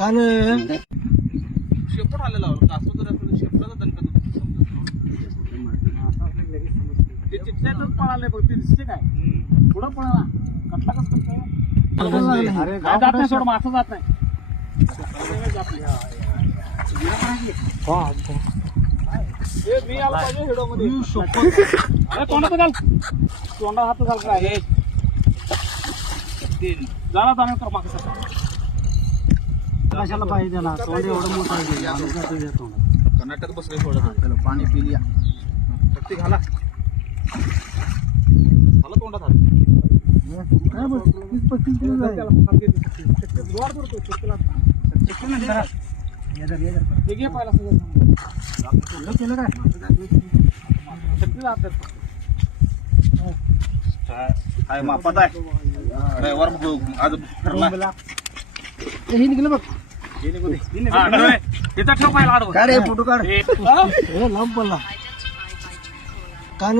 काल शेपूट आलेला कासव जर असेल शेपटाचा दणका ते चिठ्ठ्यातच पळाले बघ ते दिसते काय पुढं पळाला कटला कसं अरे जात नाही सोड मासा जात नाही मी आला पाहिजे व्हिडिओ मध्ये अरे तोंडात घाल तोंडा हात घाल काय झाला जाणार कर मागचा कशाला पाहिजे त्याला तोंड एवढं मोठं आहे कर्नाटक बसले थोडं त्याला पाणी पिली शक्ती घाला झालं तोंडात हात काय बघ 30-35 दिवस आहे ते घे पाहिला सगळं केलं काय शक्तीला हात काय मापात आहे वर आज ठरला हे निघलं बघ तिथं ठेव पाहिला आडवं काय रे फोटो काढ लांब पडला काल